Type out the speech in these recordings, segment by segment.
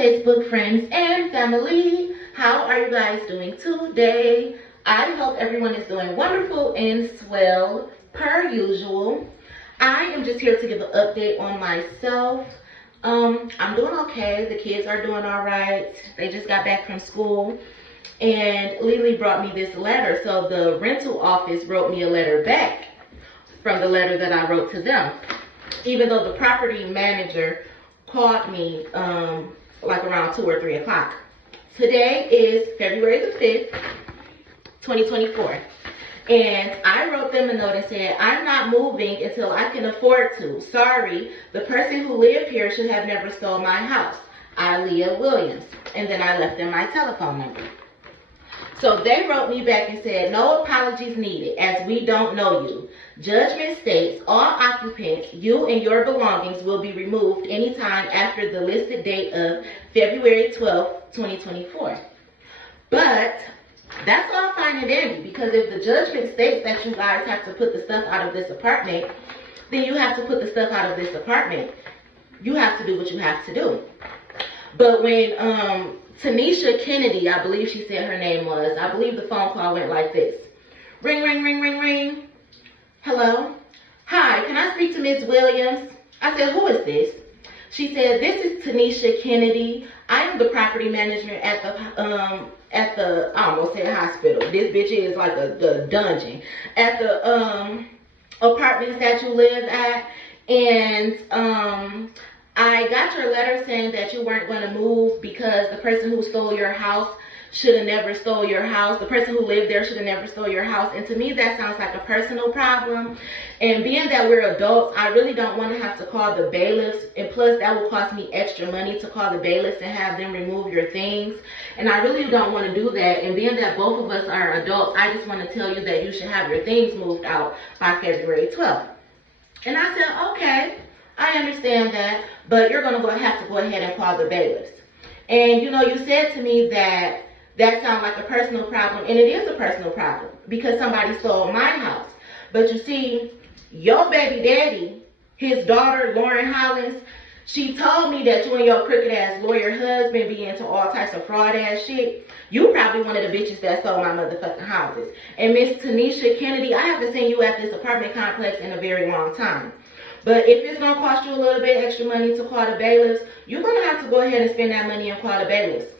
Facebook friends and family. How are you guys doing today? I hope everyone is doing wonderful and swell per usual. I am just here to give an update on myself. I'm doing okay. The kids are doing all right. They just got back from school. And Lily brought me this letter. So the rental office wrote me a letter back from the letter that I wrote to them. Even though the property manager called me like around 2 or 3 o'clock. Today is February the 5th, 2024. And I wrote them a note and said, I'm not moving until I can afford to. Sorry, the person who lived here should have never stole my house. Leah Williams. And then I left them my telephone number. So they wrote me back and said, no apologies needed, as we don't know you. Judgment states all occupants, you and your belongings will be removed anytime after the listed date of February 12th, 2024. But that's all fine and dandy, because if the judgment states that you guys have to put the stuff out of this apartment, then you have to put the stuff out of this apartment. You have to do what you have to do. But when Tanisha Kennedy, I believe she said her name was, I believe the phone call went like this. Ring, ring, ring, ring, ring. Hello? Hi, can I speak to Ms. Williams? I said, who is this? She said, this is Tanisha Kennedy. I am the property manager at the, I almost said hospital. This bitch is like the dungeon. At the apartments that you live at. And I got your letter saying that you weren't going to move because the person who stole your house should have never stole your house. The person who lived there should have never stole your house. And to me, that sounds like a personal problem. And being that we're adults, I really don't want to have to call the bailiffs. And plus, that will cost me extra money to call the bailiffs and have them remove your things. And I really don't want to do that. And being that both of us are adults, I just want to tell you that you should have your things moved out by February 12th. And I said, okay. I understand that, but you're going to have to go ahead and call the bailiffs. And you know, you said to me that that sounds like a personal problem, and it is a personal problem because somebody stole my house. But you see, your baby daddy, his daughter, Lauren Hollins, she told me that you and your crooked ass lawyer husband be into all types of fraud ass shit. You probably one of the bitches that stole my motherfucking houses. And Miss Tanisha Kennedy, I haven't seen you at this apartment complex in a very long time. But if it's going to cost you a little bit extra money to call the bailiffs, you're going to have to go ahead and spend that money and call the bailiffs.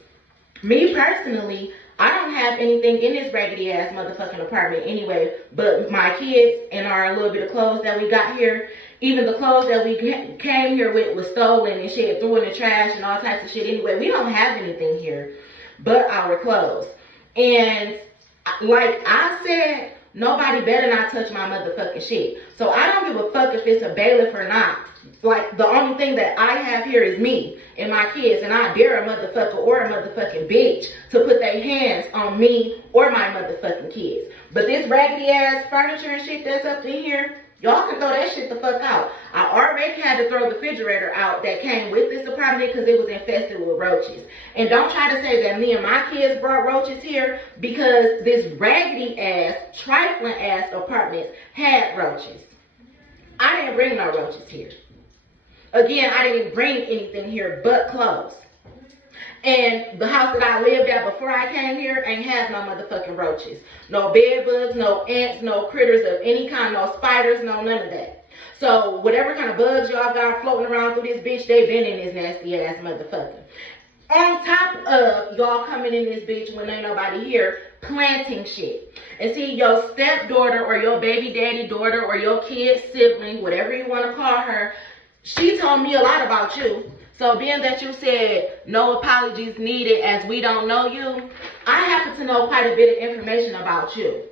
Me personally, I don't have anything in this raggedy ass motherfucking apartment anyway, but my kids and our little bit of clothes that we got here. Even the clothes that we came here with was stolen and shit, threw in the trash and all types of shit anyway. We don't have anything here but our clothes. And like I said, nobody better not touch my motherfucking shit. So I don't give a fuck if it's a bailiff or not. Like, the only thing that I have here is me and my kids. And I dare a motherfucker or a motherfucking bitch to put their hands on me or my motherfucking kids. But this raggedy ass furniture and shit that's up in here, y'all can throw that shit the fuck out. I already had to throw the refrigerator out that came with this apartment because it was infested with roaches. And don't try to say that me and my kids brought roaches here, because this raggedy ass, trifling ass apartment had roaches. I didn't bring no roaches here. Again, I didn't bring anything here but clothes. And the house that I lived at before I came here ain't have no motherfucking roaches. No bed bugs, no ants, no critters of any kind, no spiders, no none of that. So whatever kind of bugs y'all got floating around through this bitch, they been in this nasty ass motherfucker. On top of y'all coming in this bitch when ain't nobody here, planting shit. And see, your stepdaughter or your baby daddy daughter or your kid sibling, whatever you want to call her, she told me a lot about you. So being that you said no apologies needed as we don't know you, I happen to know quite a bit of information about you.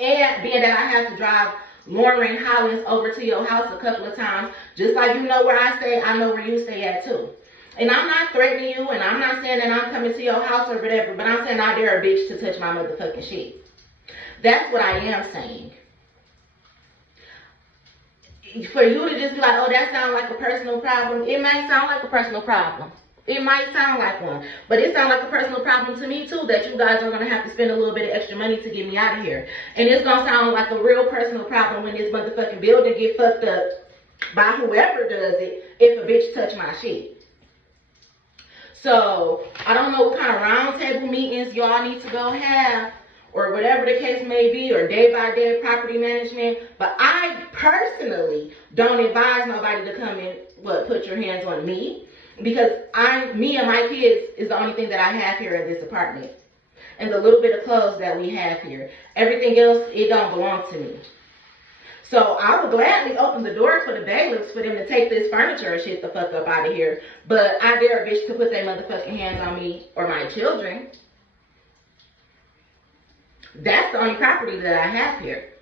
And being that I have to drive Lauren Hollins over to your house a couple of times, just like you know where I stay, I know where you stay at too. And I'm not threatening you, and I'm not saying that I'm coming to your house or whatever, but I'm saying I dare a bitch to touch my motherfucking shit. That's what I am saying. For you to just be like, oh, that sounds like a personal problem, it might sound like a personal problem. It might sound like one, but it sounds like a personal problem to me too, that you guys are going to have to spend a little bit of extra money to get me out of here. And it's going to sound like a real personal problem when this motherfucking building get fucked up by whoever does it if a bitch touch my shit. So I don't know what kind of roundtable meetings y'all need to go have, or whatever the case may be, or day-by-day property management. But I personally don't advise nobody to come and put your hands on me, because me and my kids is the only thing that I have here in this apartment, and the little bit of clothes that we have here. Everything else, it don't belong to me. So I would gladly open the door for the bailiffs for them to take this furniture and shit the fuck up out of here. But I dare a bitch to put their motherfucking hands on me or my children. That's the only property that I have here.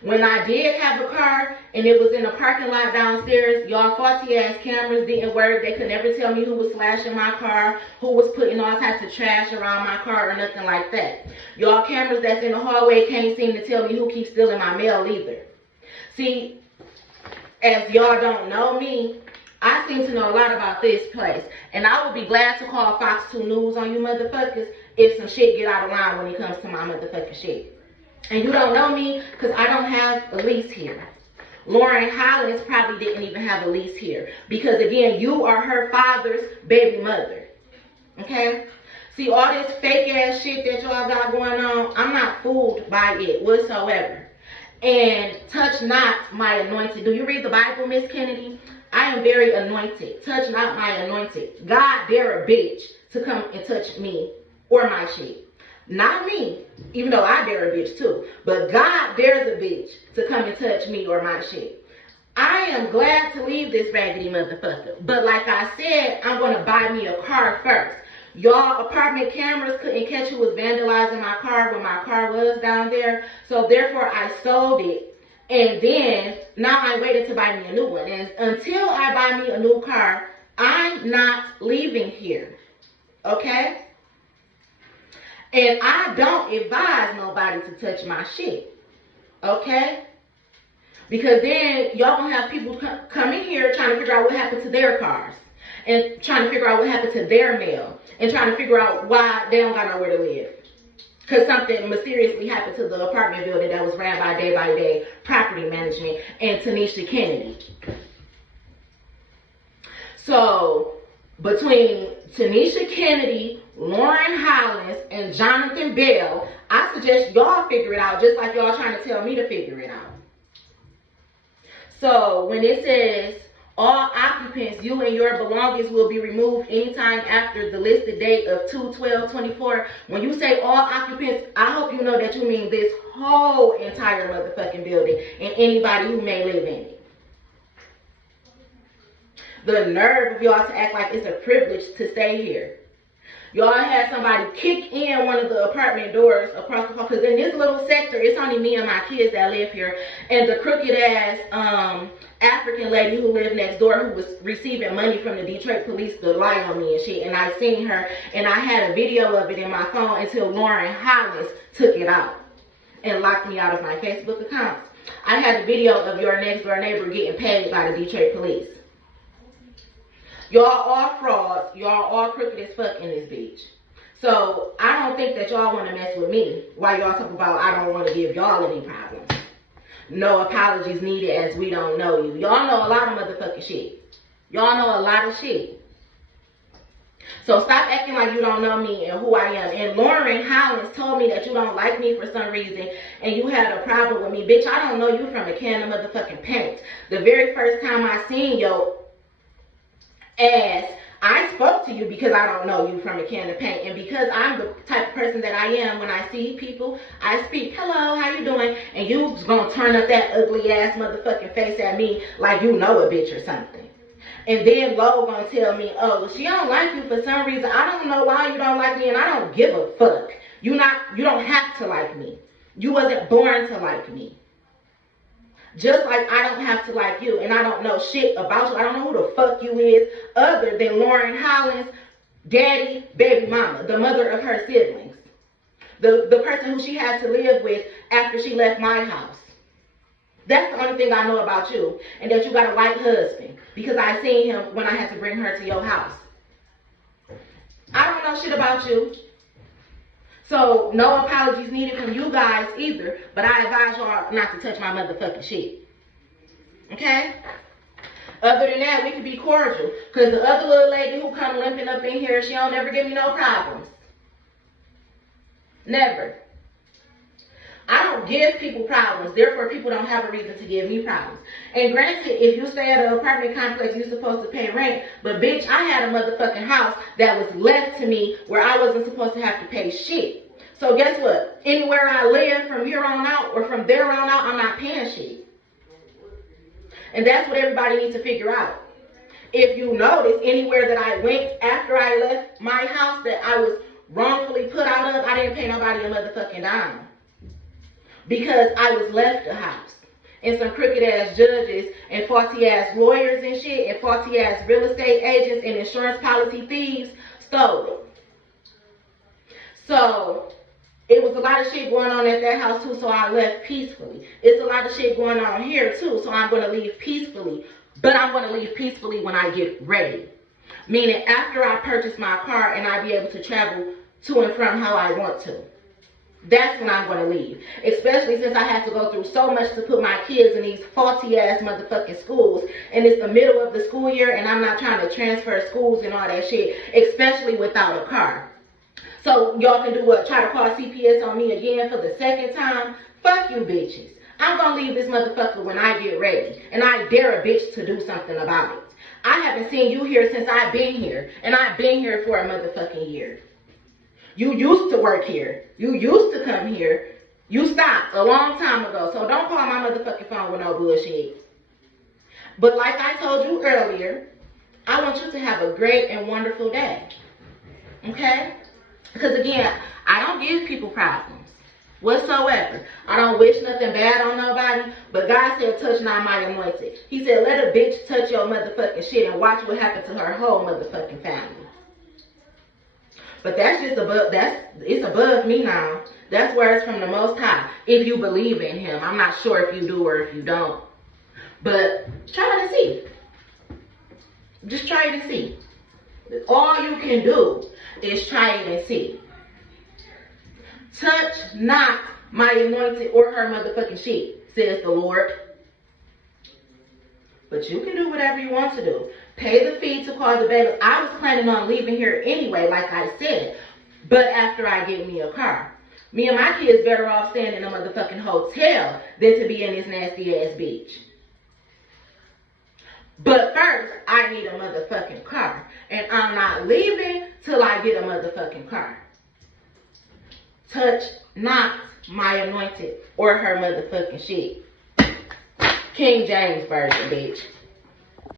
When I did have a car and it was in a parking lot downstairs, y'all faulty ass cameras didn't work. They could never tell me who was slashing my car, who was putting all types of trash around my car or nothing like that. Y'all cameras that's in the hallway can't seem to tell me who keeps stealing my mail either. See, as y'all don't know me, I seem to know a lot about this place. And I would be glad to call Fox 2 News on you motherfuckers if some shit get out of line when it comes to my motherfucking shit. And you don't know me because I don't have a lease here. Lauren Hollins probably didn't even have a lease here. Because again, you are her father's baby mother. Okay? See, all this fake ass shit that y'all got going on, I'm not fooled by it whatsoever. And touch not my anointed. Do you read the Bible, Miss Kennedy? I am very anointed. Touch not my anointed. God dare a bitch to come and touch me or my shit. Not me, even though I dare a bitch too. But God dares a bitch to come and touch me or my shit. I am glad to leave this raggedy motherfucker. But like I said, I'm going to buy me a car first. Y'all apartment cameras couldn't catch who was vandalizing my car when my car was down there. So therefore I sold it. And then now I waited to buy me a new one. And until I buy me a new car, I'm not leaving here. Okay? And I don't advise nobody to touch my shit. Okay? Because then y'all gonna have people come in here trying to figure out what happened to their cars. And trying to figure out what happened to their mail. And trying to figure out why they don't got nowhere to live. Because something mysteriously happened to the apartment building that was ran by day property management and Tanisha Kennedy. So, between Tanisha Kennedy, Lauren Hollins, and Jonathan Bell, I suggest y'all figure it out just like y'all trying to tell me to figure it out. So, when it says, all occupants, you and your belongings will be removed anytime after the listed date of 2/12/24. When you say all occupants, I hope you know that you mean this whole entire motherfucking building and anybody who may live in it. The nerve of y'all to act like it's a privilege to stay here. Y'all had somebody kick in one of the apartment doors across the hall, because in this little sector, it's only me and my kids that live here, and the crooked ass African lady who lived next door who was receiving money from the Detroit police to lie on me and shit, and I seen her, and I had a video of it in my phone until Lauren Hollins took it out and locked me out of my Facebook accounts. I had a video of your next door neighbor getting paid by the Detroit police. Y'all all frauds. Y'all all crooked as fuck in this bitch. So I don't think that y'all want to mess with me while y'all talk about I don't want to give y'all any problems. No apologies needed as we don't know you. Y'all know a lot of motherfucking shit. Y'all know a lot of shit. So stop acting like you don't know me and who I am. And Lauren Hollins told me that you don't like me for some reason and you had a problem with me. Bitch, I don't know you from a can of motherfucking paint. The very first time I seen your ass, I spoke to you because I don't know you from a can of paint, and because I'm the type of person that I am, when I see people, I speak, hello, how you doing? And you's gonna turn up that ugly ass motherfucking face at me like you know a bitch or something. And then Lo gonna tell me, oh, she don't like you for some reason. I don't know why you don't like me, and I don't give a fuck. You don't have to like me. You wasn't born to like me. Just like I don't have to like you, and I don't know shit about you. I don't know who the fuck you is other than Lauren Hollins, daddy, baby mama, the mother of her siblings. The person who she had to live with after she left my house. That's the only thing I know about you. And that you got a white husband. Because I seen him when I had to bring her to your house. I don't know shit about you. So, no apologies needed from you guys either. But I advise y'all not to touch my motherfucking shit. Okay? Other than that, we could be cordial. Because the other little lady who come limping up in here, she don't never give me no problems. Never. I don't give people problems, therefore people don't have a reason to give me problems. And granted, if you stay at an apartment complex, you're supposed to pay rent, but bitch, I had a motherfucking house that was left to me where I wasn't supposed to have to pay shit. So guess what? Anywhere I live from here on out or from there on out, I'm not paying shit. And that's what everybody needs to figure out. If you notice, anywhere that I went after I left my house that I was wrongfully put out of, I didn't pay nobody a motherfucking dime. Because I was left a house. And some crooked ass judges and faulty ass lawyers and shit and faulty ass real estate agents and insurance policy thieves stole it. So it was a lot of shit going on at that house too, so I left peacefully. It's a lot of shit going on here too, so I'm going to leave peacefully. But I'm going to leave peacefully when I get ready. Meaning after I purchase my car and I be able to travel to and from how I want to. That's when I'm going to leave. Especially since I have to go through so much to put my kids in these faulty ass motherfucking schools. And it's the middle of the school year and I'm not trying to transfer schools and all that shit. Especially without a car. So y'all can do what? Try to call CPS on me again for the second time? Fuck you bitches. I'm going to leave this motherfucker when I get ready. And I dare a bitch to do something about it. I haven't seen you here since I've been here. And I've been here for a motherfucking year. You used to work here. You used to come here. You stopped a long time ago. So don't call my motherfucking phone with no bullshit. But like I told you earlier, I want you to have a great and wonderful day. Okay? Because again, I don't give people problems whatsoever. I don't wish nothing bad on nobody. But God said, touch not my anointed. He said, let a bitch touch your motherfucking shit and watch what happens to her whole motherfucking family. But that's just above, it's above me now. That's words from the Most High. If you believe in him. I'm not sure if you do or if you don't. But try to see. Just try it and see. All you can do is try it and see. Touch not my anointed or her motherfucking shit, says the Lord. But you can do whatever you want to do. Pay the fee to call the bailiff. I was planning on leaving here anyway, like I said. But after I get me a car. Me and my kids better off staying in a motherfucking hotel than to be in this nasty ass beach. But first, I need a motherfucking car. And I'm not leaving till I get a motherfucking car. Touch not my anointed or her motherfucking shit. King James Version, bitch.